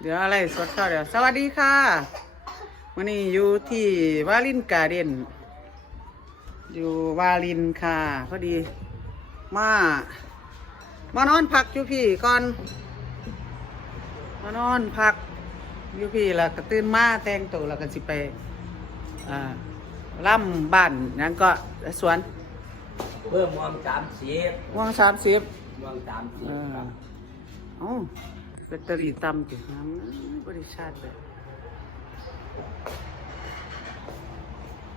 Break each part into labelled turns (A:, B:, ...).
A: เดี๋ยวอะไรสดเข้าเดี๋ยว สวัสดีค่ะวันนี้อยู่ที่วาลินการ์เดนอยู่วาลินค่ะ พอดี มามานอนพักอยู่พี่ก่อน มานอนพักอยู่พี่แล้วก็ตื่นมาแต่งตัวแล้วก็สิไปอ่าล่ำบ้านนั้นก็สวน
B: เพิ่มมองสามสิบ
A: ว่างสามสิบ
B: มองสามสิบ
A: เออ
B: ครับ
A: เอ้า แบตเตอรี่ต่ำจุดน้ำบริชาติเลย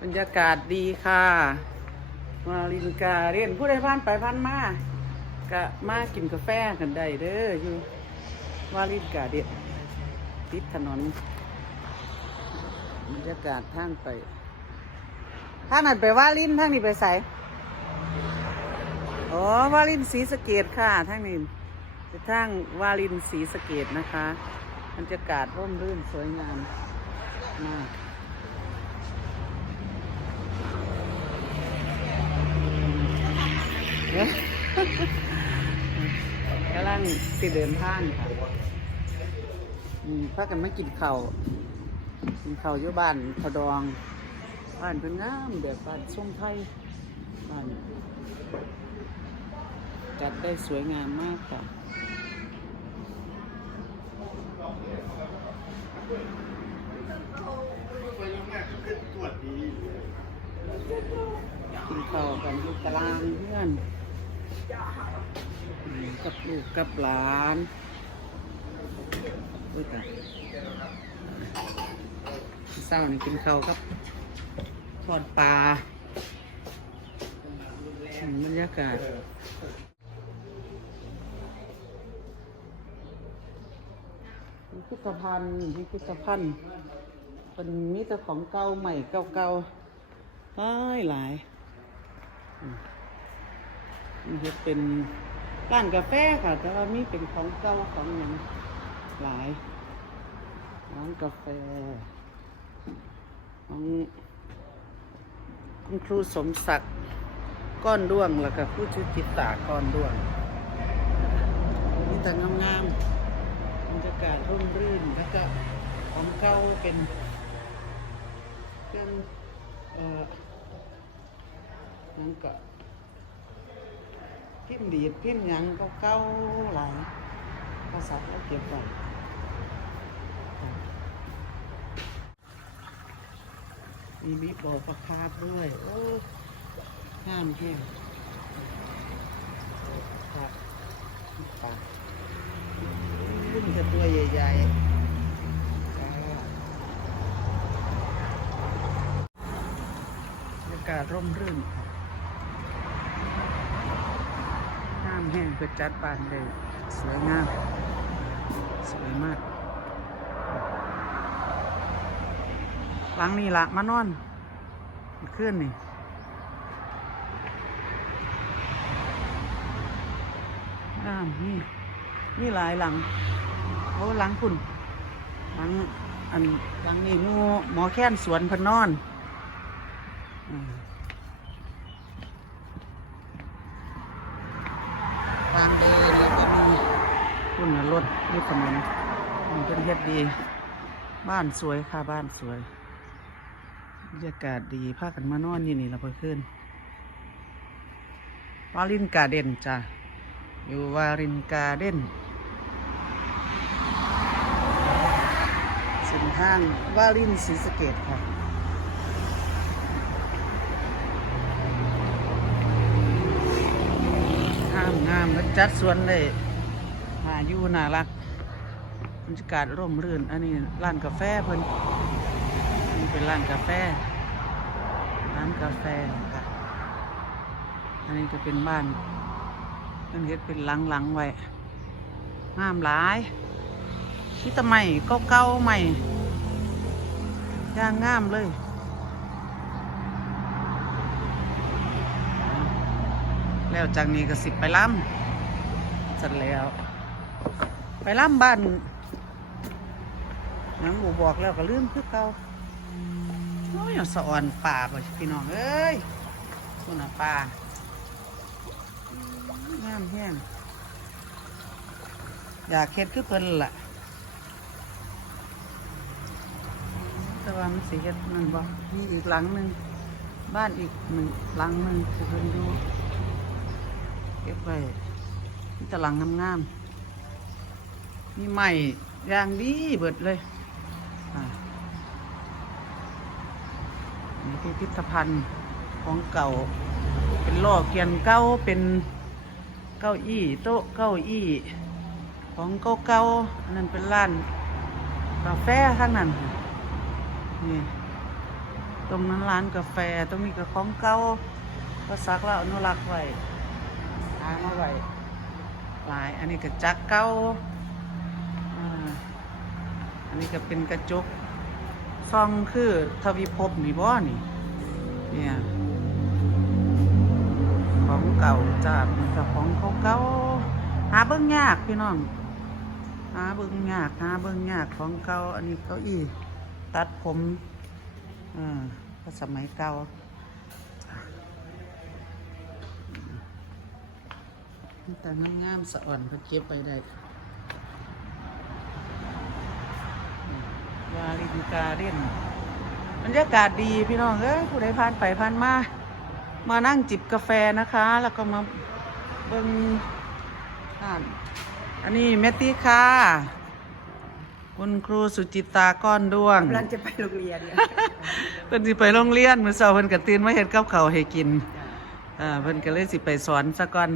A: บรรยากาศดีค่ะ มาลินกาเรียนผู้ใดผ่านไปผ่านมาก็มากินกาแฟกันได้เด้ออยู่วาลินกาเด็ดติดถนนบรรยากาศทางไปทางนั้นไปวาลินทางนี้ไปใสอ๋อวาลินสีสเกตค่ะทางนี้ ไปทางวาลินสีสเกตนะคะบรรยากาศร่มรื่นสวยงามมากกำลังสิเดินผ่านค่ะพากันมากินข้าวกินข้าวอยู่บ้านพดอง บ้านเพิ่นงามแบบบ้านทรงไทยบ้านจัดได้สวยงามมากค่ะ กินข้าวกันอยู่ตารางเพื่อนกับลูกกับหลานเว้ยค่ะเศร้านี่กินข้าวกับทอดปลาบรรยากาศ พิพิธภัณฑ์พิพิธภัณฑ์เป็นมีแต่ของเก่าใหม่เก่าๆหลายหลายอืมนี่จะเป็นร้านกาแฟค่ะ แต่ว่ามีเป็นของเก่าของหยังหลายร้านกาแฟของคุณครูสมศักดิ์ก้อนด้วงแล้วก็ผู้ชื่อจิตตาก้อนด้วงนี่แต่งามๆ บรรยากาศร่มรื่นแล้วก็ของเก่าเป็นเครื่องเอ่อนั่นก็พิมพ์ดีดพิมพ์หยังก็เก้าๆหลายภาษาเราเก็บไว้มีมีบ่อประคาบด้วย โอ้ห้ามแห้งครับปลาก นจะตัวใหญ่ๆจ้ารรยากาศร่มรื่นค่ะน้ำแห้งเพื่อจัดบานเลยสวยงาม สวยมากหลังนี้ละมานอนขึ้นนี่น้ำนี่นี่หลายหลัง โอ้หลังคุณหลังอันหลังนี้หมูหมอแค้นสวนพนนอนทางเดินแล้วก็มีคุณน่ะรถมีถนนมันเป็นเฮ็ดดี บ้านสวยค่ะบ้านสวยบรรยากาศดีพากันมานอนอยู่นี่ละเพื่อขึ้นวารินกาเด้นจ้ะอยู่วารินกาเด้นสิน ห้างวารินศรีสเกดค่ะงามงามแล้วจัดสวนเลยหาอยู่น่ารักบรรยากาศร่มรื่น อันนี้ร้านกาแฟเพิ่นนนี้เป็นร้านกาแฟ ร้านกาแฟค่ะอันนี้ก็เป็นบ้านเพิ่นเฮ็ดเป็นหลังๆไว้งามหลายคิดทำไมเก่าๆใหม่ ย่างงามเลย แล้วจากนี้ก็สิไปล่ำเสร็จแล้ว ไปล่ำบ้านนังบูบอกแล้วก็ลืมคือเก่าโอ้ยสะอ่อนป่าไปพี่น้องเอ้ยคุณน่ะป่างามแห้งอยากเฮ็ดคือเพิ่นล่ะ แต่ว่ามันสิเฮ็ดนั่นบ่มีอีกหลังหนึ่งบ้านอีกหนึ่งหลังหนึ่งสิเพิ่นอยู่เก็บไว้มีแต่หลังงามๆมีใหม่ย่างดีเบิดเลยอ่านี่พิพิธภัณฑ์ของเก่า เป็นล่อเกียนเก้าเป็นเก้าอี้โต๊ะเก้าอี้ ของเก่าๆนนั้นเป็นร้านกาแฟข้งนั้น นี่ตรงนั้นร้านกาแฟตรงนี้ก็ของเก่าก็ซักแล้วอนุรักษ์ไว้ทางมาไว้หลาย อันนี้ก็จักเก่าอันนี้ก็เป็นกระจกซองคือทวิภพนี่บ่นี่เนี่ยของเก่าจาเป็นกับของเก่าหาเบิ่งยากพี่น้องหาเบิ่งยากหาเบิ่งยากของเก่าอันนี้เก้าอี้ ตัดผมอ่าก็สมัยเก่าแต่งามๆสะอ่อนก็เก็บไปได้วาลินการ่นบรรยากาศดีพี่น้องเอ้ยผู้ใดผ่านไปผ่านมา มานั่งจิบกาแฟนะคะ แล้วก็มาเบิ่งอ่านอันนี้เมตตี้ค่ะ คุณครูสุจิตาก้อนด้วง
C: กำลังจะไปโรงเรียนเนี่ย
A: เพิ่นสิไปโรงเรียนมื้อเช้าเพิ่นก็ตื่นมาเฮ็ดกับข้าวให้กินอ่าเพิ่นก็เลยสิไปสอนซะก่อน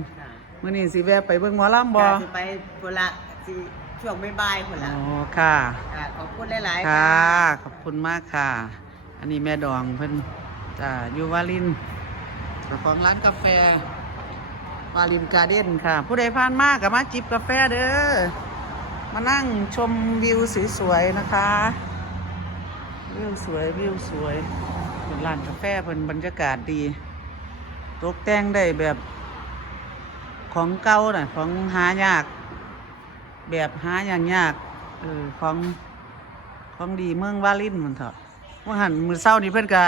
A: มื้อนี้สิแวะไปเบิ่งหมอลำบ่
C: บ่จะไปคนละสิช่วงบ่ายๆคน
A: อ๋
C: ละ
A: อค่ะ
C: ค่ะขอบคุณหลายๆ
A: ค่ะ
C: ค่ะ
A: ขอบคุณมากค่ะ อันนี้แม่ดองเพิ่นจ้าอยู่วาลินเจ้าของร้านกาแฟวาลินการ์เด้นค่ะ ผู้ใดผ่านมากก็มาจิบกาแฟเด้อ มานั่งชมวิวสวยๆนะคะ วิวสวยวิวสวยเป็นร้านกาแฟเป็นบรรยากาศดี ตกแต่งได้แบบของเก่าน่ะของหายาก แบบหาอย่างยากเออของของดีเมืองวาลินมันเถอะเมื่อหันมือเศร้านี่เพิ่อนก็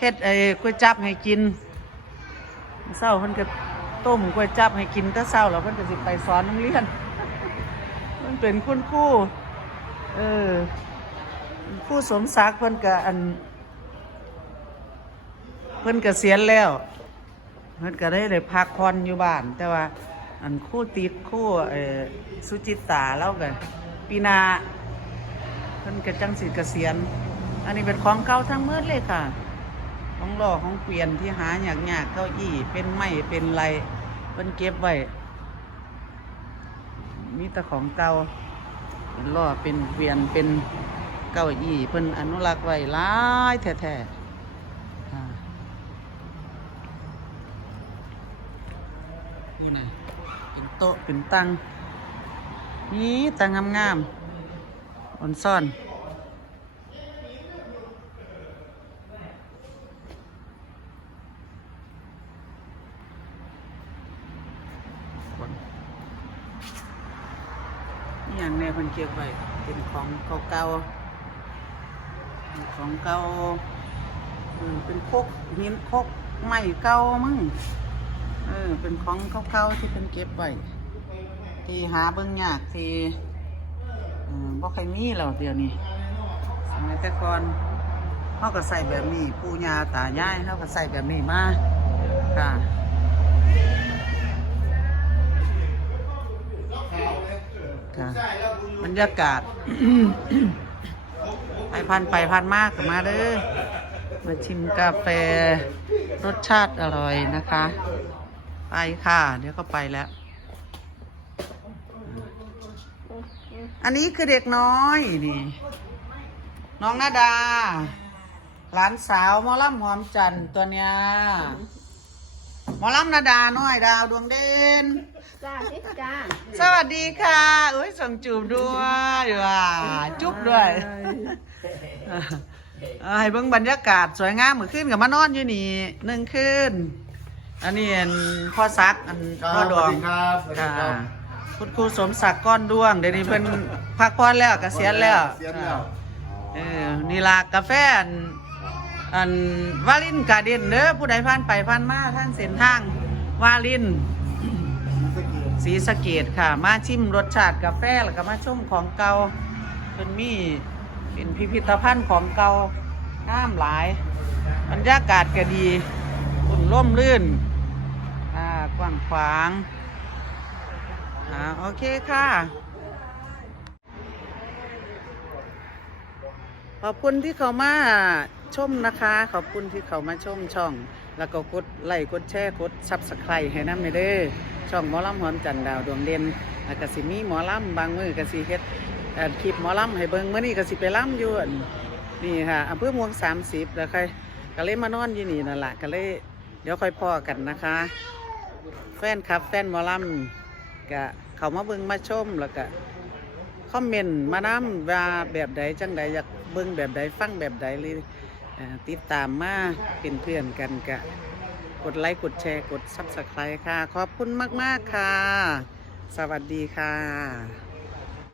A: เฮ็ดไอ้ก๋วยจับให้กินเศร้าเพิ่อนก็ต้มก๋วยจับให้กินแต่เศร้าแล้วเพิ่อนก็สิไปสอนโรงเรียน นเป็นคุณครู่เออคู่สมศักดิ์เพิ่นก็อัน เพิ่นเกษียณแล้ว เพิ่นก็ได้เลยพักผ่อนอยู่บ้าน แต่ว่า อันคู่ติดคู่เออสุจิตาแล้วกันปีนาเพิ่นก็จังสิเกษียณอันนี้เป็นของเก่าทั้งมืดเลยค่ะ ของหล่อของเปลี่ยนที่หาอยากยากเก้าอี้เป็นไม้เป็นไรเพิ่นเก็บไว้ มีแต่ของเก่าเป็นล่อเป็นเวียนเป็นเก้าอี้เพิ่นอนุรักษ์ไว้หลายแท้ๆนี่นะเป็นโต๊ะเป็นตังนี่ตังงามๆอ่อนซ่อน อหย่างแน่ เก็บไว้เป็นของเก่าๆเป็นของเก่าเป็นคกหินคกไม้เก่ามั้งเออเป็นของเก่าๆที่เป็นเก็บไว้ที่หาเบิ่งยากที่บ่ใครมีแล้วเดี๋ยวนี้สมัยแต่ก่อนเขาก็ใส่แบบนี้ปูยาตายายเขาก็ใส่แบบนี้มาค่ะค่ะ บรรยากาศ ไปพันไปพันมากมาเด้อมาชิมกาแฟรสชาติอร่อยนะคะ ไปค่ะ เดี๋ยวก็ไปแล้ว อันนี้คือเด็กน้อยนี่ น้องนาดา หลานสาวมอลำหอมจันทร์ตัวเนี้ยมอลำนาดาน้อยดาวดวงเด่น
C: จ้าสิจ้า
A: สวัสดีค่ะเอ้ยส่งจูบด้วยว่าจุ๊บด้วยเอ่อให้เบิ่งบรรยากาศสวยงามเมื่อคืนกับมานอนอยู่นี่หนึ่งคืนอันนี้อันพ่อซักอันพ่อดวง
D: ครับสวัสดี
A: ค่ะ
D: ครับ
A: คุณครูสมศักดิ์ก้อนด้วงเดี๋ยวนี้เพิ่นพักผ่อนแล้วเกษียณแล้ว
D: เสียณแล้ว
A: เออนี่ลากาแฟอันอันวาลินการ์เด้นเด้อผู้ใดผ่านไปผ่านมาทางเส้นทางวาลิน
D: สี
A: สะเกตค่ะ มาชิมรสชาติกาแฟแล้วก็มาชมของเก่าเป็นมีเป็นพิพิธภัณฑ์ของเก่างามหลายบรรยากาศก็ดีอุ่นร่มรื่นอ่ากว้างขวางอ่าโอเคค่ะขอบคุณที่เขามาชมนะคะ ขอบคุณที่เขามาชมช่อง แล้วก็กดไลค์กดแชร์กดซับสไครต์ให้น้ำในเด้อ ช่องหมอลำหอมจันดาวดวงเด่นกสิมีหมอลำบางมือกสิเฮ็ดคลิปหมอลำให้เบิ่งมื้อนี้กสิไปลำอยู่นนี่ค่ะอำเภอม่วง30แล้วค่อยก็เลยมานอนอยู่นี่นั่นล่ะก็เลยเดี๋ยวค่อยพอกันนะคะ แฟนคลับแฟนหมอลำก็เขามาเบิ่งมาชมแล้วก็คอมเมนต์มานำว่าแบบใดจังใดอยากเบิ่งแบบใดฟังแบบใดเลยเอ่อติดตามมาเป็นเพื่อนกันกะ กดไลค์ กดแชร์ กดซับสไครต์ค่ะ ขอบคุณมาก ๆ ค่ะ สวัสดีค่ะ